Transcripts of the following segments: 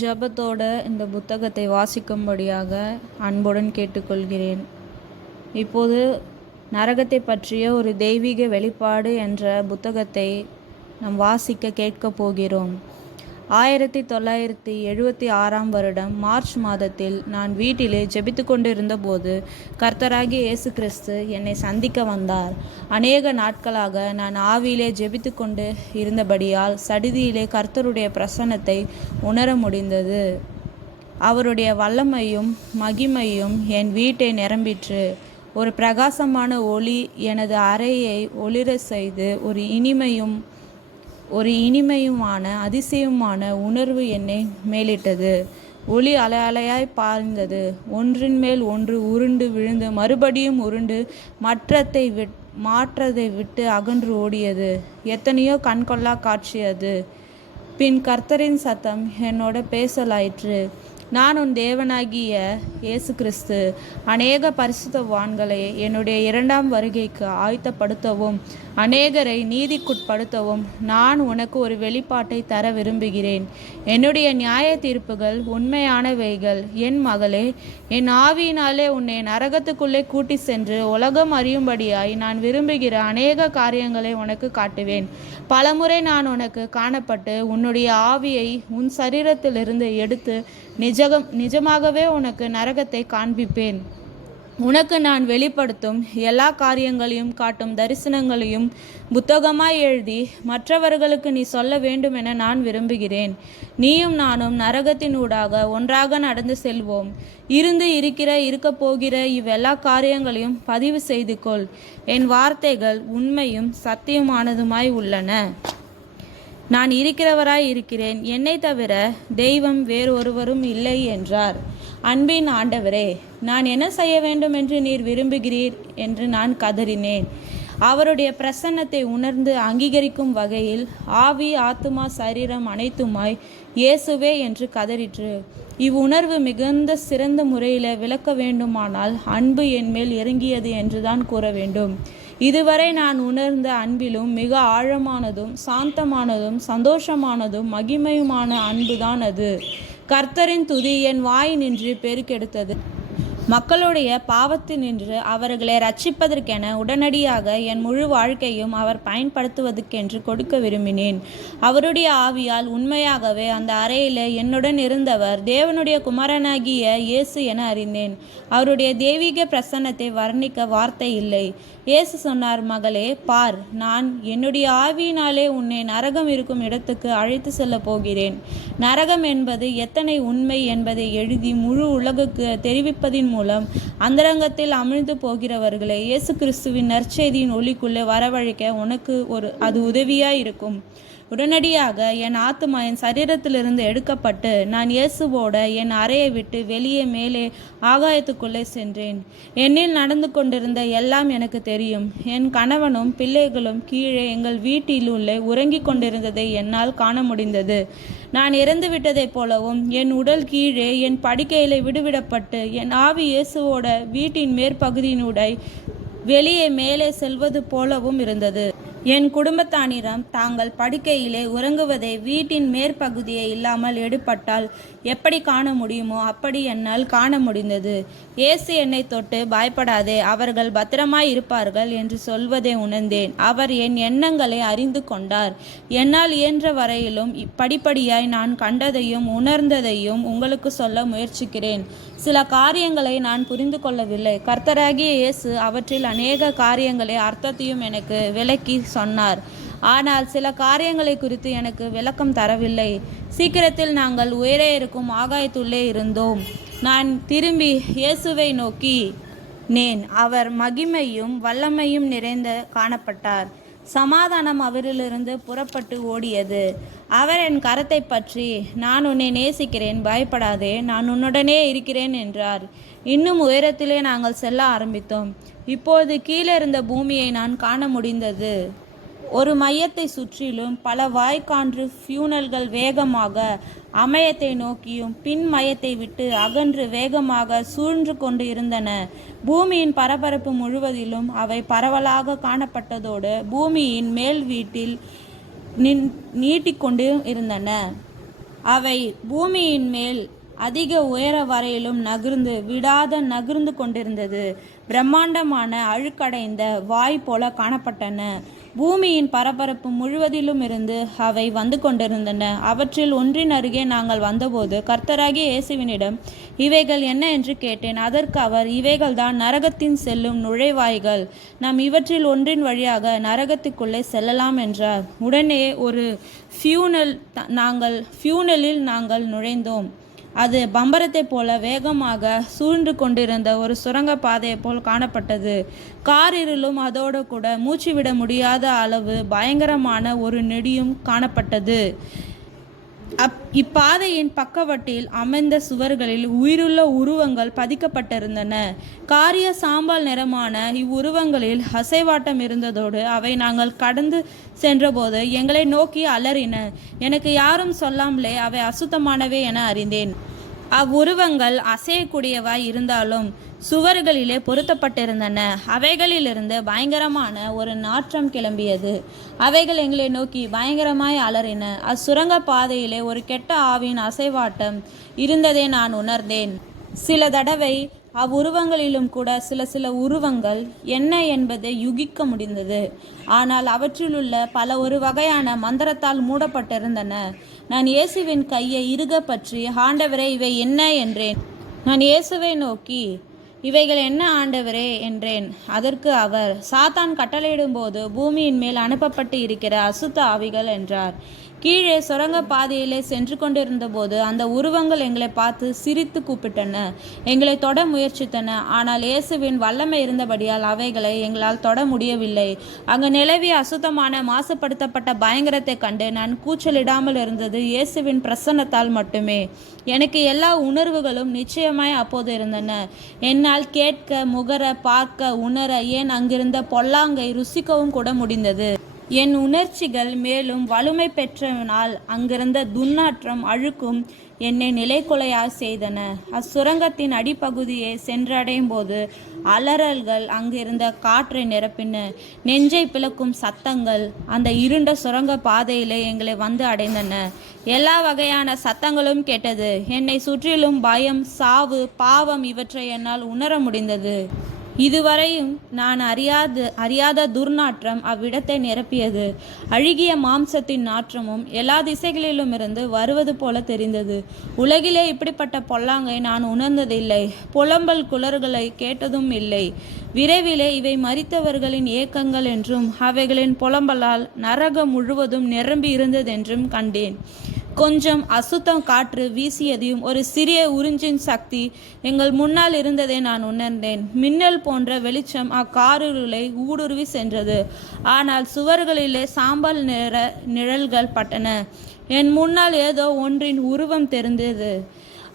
ஜெபத்தோட இந்த புத்தகத்தை வாசிக்கும்படியாக அன்புடன் கேட்டுக்கொள்கிறேன். இப்போது நரகத்தை பற்றிய ஒரு தெய்வீக வெளிப்பாடு என்ற புத்தகத்தை நாம் வாசிக்க கேட்கப் போகிறோம். 1976 வருடம் மார்ச் மாதத்தில் நான் வீட்டிலே ஜெபித்து கொண்டிருந்த போது கர்த்தராகிய இயேசு கிறிஸ்து என்னை சந்திக்க வந்தார். அநேக நாட்களாக நான் ஆவியிலே ஜெபித்து கொண்டு இருந்தபடியால் சடிதியிலே கர்த்தருடைய பிரசன்னத்தை உணர முடிந்தது. அவருடைய வல்லமையும் மகிமையும் என் வீட்டை நிரம்பிற்று. ஒரு பிரகாசமான ஒளி எனது அறையை ஒளிர செய்து ஒரு இனிமையுமான அதிசயமான உணர்வு என்னை மேலிட்டது. ஒளி அலை அலையாய் பாய்ந்தது. ஒன்றின் மேல் ஒன்று உருண்டு விழுந்து மறுபடியும் உருண்டு மாற்றதை விட்டு அகன்று ஓடியது. எத்தனையோ கண்கொள்ளா காட்சி அது. பின் கர்த்தரின் சத்தம் என்னோட பேசலாயிற்று. நான் உன் தேவனாகிய இயேசு கிறிஸ்து அநேக பரிசுத்தவான்களை என்னுடைய 2ஆம் வருகைக்கு ஆயத்தப்படுத்தவும் அநேகரை நீதிக்குட்படுத்தவும் நான் உனக்கு ஒரு வெளிப்பாட்டை தர விரும்புகிறேன். என்னுடைய நியாய தீர்ப்புகள் உண்மையானவைகள். என் மகளே, என் ஆவியினாலே உன்னை நரகத்துக்குள்ளே கூட்டி சென்று உலகம் அறியும்படியாய் நான் விரும்புகிற அநேக காரியங்களை உனக்கு காட்டுவேன். பலமுறை நான் உனக்கு காணப்பட்டு உன்னுடைய ஆவியை உன் சரீரத்திலிருந்து எடுத்து நிஜமாகவே உனக்கு நரகத்தை காண்பிப்பேன். உனக்கு நான் வெளிப்படுத்தும் எல்லா காரியங்களையும் காட்டும் தரிசனங்களையும் புத்தகமாய் எழுதி மற்றவர்களுக்கு நீ சொல்ல வேண்டும் என நான் விரும்புகிறேன். நீயும் நானும் நரகத்தின் ஊடாக ஒன்றாக நடந்து செல்வோம். இருக்கப் போகிற இவ்வெல்லா காரியங்களையும் பதிவு செய்து கொள். என் வார்த்தைகள் உண்மையும் சத்தியமானதுமாய் உள்ளன. நான் இருக்கிறவராய் இருக்கிறேன், என்னை தவிர தெய்வம் வேறொருவரும் இல்லை என்றார். அன்பின் ஆண்டவரே, நான் என்ன செய்ய வேண்டும் என்று நீர் விரும்புகிறீர் என்று நான் கதறினேன். அவருடைய பிரசன்னத்தை உணர்ந்து அங்கீகரிக்கும் வகையில் ஆவி ஆத்துமா சரீரம் அனைத்துமாய் இயேசுவே என்று கதறிற்று. இவ்வுணர்வு மிகுந்த சிறந்த முறையில் விளக்க வேண்டுமானால் அன்பு என்மேல் இறங்கியது என்றுதான் கூற வேண்டும். இதுவரை நான் உணர்ந்த அன்பிலும் மிக ஆழமானதும் சாந்தமானதும் சந்தோஷமானதும் மகிமையுமான அன்புதான் அது. கர்த்தரின் துதி என் வாய் நின்று பெருக்கெடுத்தது. மக்களுடைய பாவத்தினின்று அவர்களை ரட்சிப்பதற்கென உடனடியாக என் முழு வாழ்க்கையும் அவர் பயன்படுத்துவதற்கென்று கொடுக்க விரும்பினேன். அவருடைய ஆவியால் உண்மையாகவே அந்த அறையில் என்னுடன் இருந்தவர் தேவனுடைய குமாரனாகிய இயேசு என அறிந்தேன். அவருடைய தெய்வீக பிரசன்னத்தை வர்ணிக்க வார்த்தை இல்லை. இயேசு சொன்னார், மகளே, பார், நான் என்னுடைய ஆவியினாலே உன்னை நரகம் இருக்கும் இடத்துக்கு அழைத்து செல்ல போகிறேன். நரகம் என்பது எத்தனை உண்மை என்பதை எழுதி முழு உலகுக்கு தெரிவிப்பதின் மூலம் அந்தரங்கத்தில் அமிழ்ந்து போகிறவர்களை இயேசு கிறிஸ்துவின் நற்செய்தியின் ஒளிக்குள்ளே வரவழைக்க உனக்கு அது உதவியாய் இருக்கும். உடனடியாக என் ஆத்துமா என் சரீரத்திலிருந்து எடுக்கப்பட்டு நான் இயேசுவோட என் அறையை விட்டு வெளியே மேலே ஆகாயத்துக்குள்ளே சென்றேன். என்னில் நடந்து கொண்டிருந்த எல்லாம் எனக்கு தெரியும். என் கணவனும் பிள்ளைகளும் கீழே எங்கள் வீட்டிலுள்ளே உறங்கிக் கொண்டிருந்ததை என்னால் காண முடிந்தது. நான் இறந்து விட்டதைப் போலவும் என் உடல் கீழே என் படுக்கையிலே விடுவிடப்பட்டு என் ஆவி இயேசுவோட வீட்டின் மேற்பகுதியினுடை வெளியே மேலே செல்வது போலவும் இருந்தது. என் குடும்பத்தானிடம் தாங்கள் படுக்கையிலே உறங்குவதை வீட்டின் மேற்பகுதியை இல்லாமல் எடுப்பட்டால் எப்படி காண முடியுமோ அப்படி என்னால் காண முடிந்தது. இயேசு என்னை தொட்டு, பயப்படாதே, அவர்கள் பத்திரமாய் இருப்பார்கள் என்று சொல்வதை உணர்ந்தேன். அவர் என் எண்ணங்களை அறிந்து கொண்டார். என்னால் இயன்ற வரையிலும் படிப்படியாய் நான் கண்டதையும் உணர்ந்ததையும் உங்களுக்கு சொல்ல முயற்சிக்கிறேன். சில காரியங்களை நான் புரிந்து கொள்ளவில்லை. கர்த்தராகிய இயேசு அவற்றில் அநேக காரியங்களை அர்த்தத்தையும் எனக்கு விளக்கி சொன்னார். ஆனால் சில காரியங்களை குறித்து எனக்கு விளக்கம் தரவில்லை. சீக்கிரத்தில் நாங்கள் உயரே இருக்கும் ஆகாயத்துள்ளே இருந்தோம். நான் திரும்பி இயேசுவை நோக்கி அவர் மகிமையும் வல்லமையும் நிறைந்த காணப்பட்டார். சமாதானம் அவரிலிருந்து புறப்பட்டு ஓடியது. அவர் என் கரத்தை பற்றி, நான் உன்னை நேசிக்கிறேன், பயப்படாதே, நான் உன்னுடனே இருக்கிறேன் என்றார். இன்னும் உயரத்திலே நாங்கள் செல்ல ஆரம்பித்தோம். இப்போது கீழே இருந்த பூமியை நான் காண முடிந்தது. ஒரு மையத்தை சுற்றிலும் பல வாய்க்காற்று ஃபியூனல்கள் வேகமாக அமயத்தை நோக்கியும் பின் மையத்தை விட்டு அகன்று வேகமாக சூழ்ந்து கொண்டு இருந்தன. பூமியின் பரபரப்பு முழுவதிலும் அவை பரவலாக காணப்பட்டதோடு பூமியின் மேல் வீட்டில் நீட்டிக்கொண்டு இருந்தன. அவை பூமியின் மேல் அதிக உயர வரையிலும் நகர்ந்து கொண்டிருந்தது. பிரம்மாண்டமான அழுக்கடைந்த வாய் போல காணப்பட்டன. பூமியின் பரபரப்பு முழுவதிலும் இருந்து அவை வந்து கொண்டிருந்தன. அவற்றில் ஒன்றின் அருகே நாங்கள் வந்தபோது கர்த்தராகிய இயேசுவினிடம், இவைகள் என்ன என்று கேட்டேன். அதற்கு அவர், இவைகள்தான் நரகத்தின் செல்லும் நுழைவாய்கள். நாம் இவற்றில் ஒன்றின் வழியாக நரகத்துக்குள்ளே செல்லலாம் என்றார். உடனே ஒரு ஃபியூனலில் நாங்கள் நுழைந்தோம். அது பம்பரத்தை போல வேகமாக சூழ்ந்து கொண்டிருந்த ஒரு சுரங்க பாதையை போல் காணப்பட்டது. காரிருளும் அதோடு கூட மூச்சுவிட முடியாத அளவு பயங்கரமான ஒரு நெடியும் காணப்பட்டது. இப்பாதையின் பக்கவட்டில் அமைந்த சுவர்களில் உயிருள்ள உருவங்கள் பதிக்கப்பட்டிருந்தன. காரிய சாம்பல் நிறமான இவ்வுருவங்களில் அசைவாட்டம் இருந்ததோடு அவை நாங்கள் கடந்து சென்றபோது எங்களை நோக்கி அலறின. எனக்கு யாரும் சொல்லாமலே அவை அசுத்தமானவை என அறிந்தேன். அவ்வுருவங்கள் அசையக்கூடியவாய் இருந்தாலும் சுவர்களிலே பொருத்தப்பட்டிருந்தன. அவைகளிலிருந்து பயங்கரமான ஒரு நாற்றம் கிளம்பியது. அவைகள் எங்களை நோக்கி பயங்கரமாய் அலறின. அச்சுரங்க பாதையிலே ஒரு கெட்ட ஆவியின் அசைவாட்டம் இருந்ததை நான் உணர்ந்தேன். சில தடவை அவ்வுருவங்களிலும் கூட சில உருவங்கள் என்ன என்பதை யூகிக்க முடிந்தது. ஆனால் அவற்றிலுள்ள பல ஒரு வகையான மந்திரத்தால் மூடப்பட்டிருந்தன. நான் இயேசுவின் கையை இறுக பற்றி, ஆண்டவரே, இவை என்ன என்றேன். நான் இயேசுவை நோக்கி, இவைகள் என்ன ஆண்டவரே என்றேன். அதற்கு அவர், சாத்தான் கட்டளையிடும் போது பூமியின் மேல் அனுப்பப்பட்டு இருக்கிற அசுத்த ஆவிகள் என்றார். கீழே சுரங்க பாதையிலே சென்று கொண்டிருந்த போது அந்த உருவங்கள் எங்களை பார்த்து சிரித்து கூப்பிட்டன. எங்களை தொட முயற்சித்தன. ஆனால் இயேசுவின் வல்லமை இருந்தபடியால் அவைகளை எங்களால் தொட முடியவில்லை. அங்கு நிலவிய அசுத்தமான மாசுபடுத்தப்பட்ட பயங்கரத்தை கண்டு நான் கூச்சலிடாமல் இருந்தது இயேசுவின் பிரசன்னத்தால் மட்டுமே. எனக்கு எல்லா உணர்வுகளும் நிச்சயமாய் அப்போது இருந்தன. என்னால் கேட்க, முகர, பார்க்க, உணர, ஏன் அங்கிருந்த பொல்லாங்கை ருசிக்கவும் கூட முடிந்தது. என் உணர்ச்சிகள் மேலும் வலிமை பெற்றனால் அங்கிருந்த துர்நாற்றம் அழுக்கும் என்னை நிலைக்குலையாக செய்தன. அச்சுரங்கத்தின் அடிப்பகுதியை சென்றடையும் போது அலறல்கள் அங்கிருந்த காற்றை நிரப்பின. நெஞ்சை பிளக்கும் சத்தங்கள் அந்த இருண்ட சுரங்க பாதையிலே எங்களை வந்து அடைந்தன. எல்லா வகையான சத்தங்களும் கேட்டது. என்னை சுற்றிலும் பயம், சாவு, பாவம் இவற்றை என்னால் உணர முடிந்தது. இதுவரையும் நான் அறியாத துர்நாற்றம் அவ்விடத்தை நிரப்பியது. அழுகிய மாம்சத்தின் நாற்றமும் எல்லா திசைகளிலும் இருந்து வருவது போல தெரிந்தது. உலகிலே இப்படிப்பட்ட பொல்லாங்கை நான் உணர்ந்ததில்லை. புலம்பல் குளறுகளை கேட்டதும் இல்லை. விரைவிலே இவை மரித்தவர்களின் ஏக்கங்கள் என்றும் அவைகளின் புலம்பலால் நரகம் முழுவதும் நிரம்பி இருந்ததென்றும் கண்டேன். கொஞ்சம் அசுத்தம் காற்று வீசியதையும் ஒரு சிறிய உறிஞ்சின் சக்தி எங்கள் முன்னால் இருந்ததை நான் உணர்ந்தேன். மின்னல் போன்ற வெளிச்சம் அக்காருளை ஊடுருவி சென்றது. ஆனால் சுவர்களிலே சாம்பல் நிற நிழல்கள் பட்டன. என் முன்னால் ஏதோ ஒன்றின் உருவம் தெரிந்தது.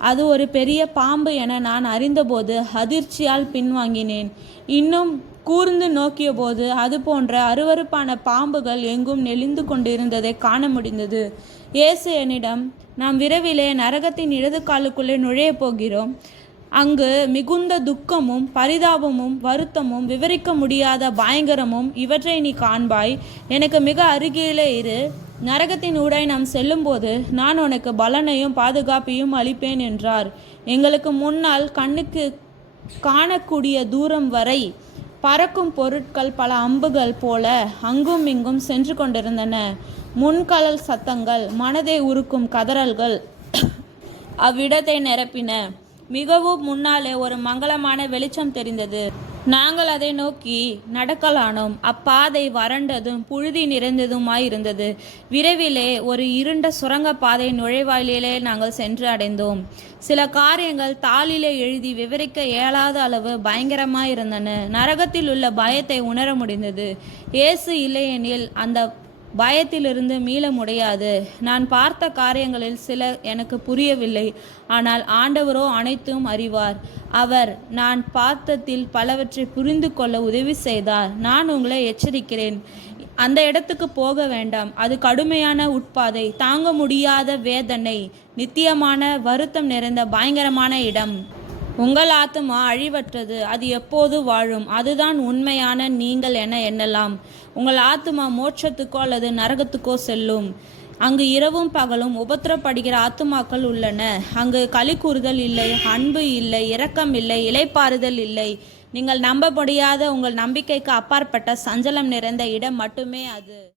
அது ஒரு பெரிய பாம்பு என நான் அறிந்தபோது அதிர்ச்சியால் பின்வாங்கினேன். இன்னும் கூர்ந்து நோக்கிய போது அது போன்ற அருவருப்பான பாம்புகள் எங்கும் நெளிந்து கொண்டிருந்ததை காண முடிந்தது. இயேசு என்னிடம், நாம் விரைவிலே நரகத்தின் இடது காலுக்குள்ளே நுழைய போகிறோம். அங்கு மிகுந்த துக்கமும் பரிதாபமும் வருத்தமும் விவரிக்க முடியாத பயங்கரமும் இவற்றை நீ காண்பாய். எனக்கு மிக அருகிலே இரு. நரகத்தின் ஊடாய் நாம் செல்லும்போது நான் உனக்கு பலனையும் பாதுகாப்பையும் அளிப்பேன் என்றார். எங்களுக்கு முன்னால் கண்ணுக்கு காணக்கூடிய தூரம் வரை பறக்கும் பொருட்கள் பல அம்புகள் போல அங்கும் இங்கும் சென்று கொண்டிருந்தன. முன்கலல் சத்தங்கள், மனதை உருக்கும் கதறல்கள் அவ்விடத்தை நிரப்பின. மிகவும் முன்னாலே ஒரு மங்களமான வெளிச்சம் தெரிந்தது. நாங்கள் அதை நோக்கி நடக்கலானோம். அப்பாதை வறண்டதும் புழுதி நிறைந்ததுமாயிருந்தது. விரைவிலே ஒரு இருண்ட சுரங்க பாதை நுழைவாயிலே நாங்கள் சென்று அடைந்தோம். சில காரியங்கள் தாளிலே எழுதி விவரிக்க இயலாத அளவு பயங்கரமாயிருந்தன. நரகத்தில் உள்ள பயத்தை உணர முடிந்தது. இயேசு இல்லையெனில் அந்த பயத்திலிருந்து மீள முடியாது. நான் பார்த்த காரியங்களில் சில எனக்கு புரியவில்லை. ஆனால் ஆண்டவரோ அனைத்தும் அறிவார். அவர் நான் பார்த்ததில் பலவற்றை புரிந்து கொள்ள உதவி செய்தார். நான் உங்களை எச்சரிக்கிறேன், அந்த இடத்துக்கு போக வேண்டாம். அது கடுமையான உட்பாதை, தாங்க முடியாத வேதனை, நித்தியமான வருத்தம் நிறைந்த பயங்கரமான இடம். உங்கள் ஆத்துமா அழிவற்றது, அது எப்போது வாழும். அதுதான் உண்மையான நீங்கள் என எண்ணலாம். உங்கள் ஆத்துமா மோட்சத்துக்கோ அல்லது நரகத்துக்கோ செல்லும். அங்கு இரவும் பகலும் உபத்திரப்படுகிற ஆத்துமாக்கள் உள்ளன. அங்கு களி கூறுதல் இல்லை, அன்பு இல்லை, இரக்கம் இல்லை, இளைப்பாறுதல் இல்லை. நீங்கள் நம்ப முடியாத, உங்கள் நம்பிக்கைக்கு அப்பாற்பட்ட சஞ்சலம் நிறைந்த இடம் மட்டுமே அது.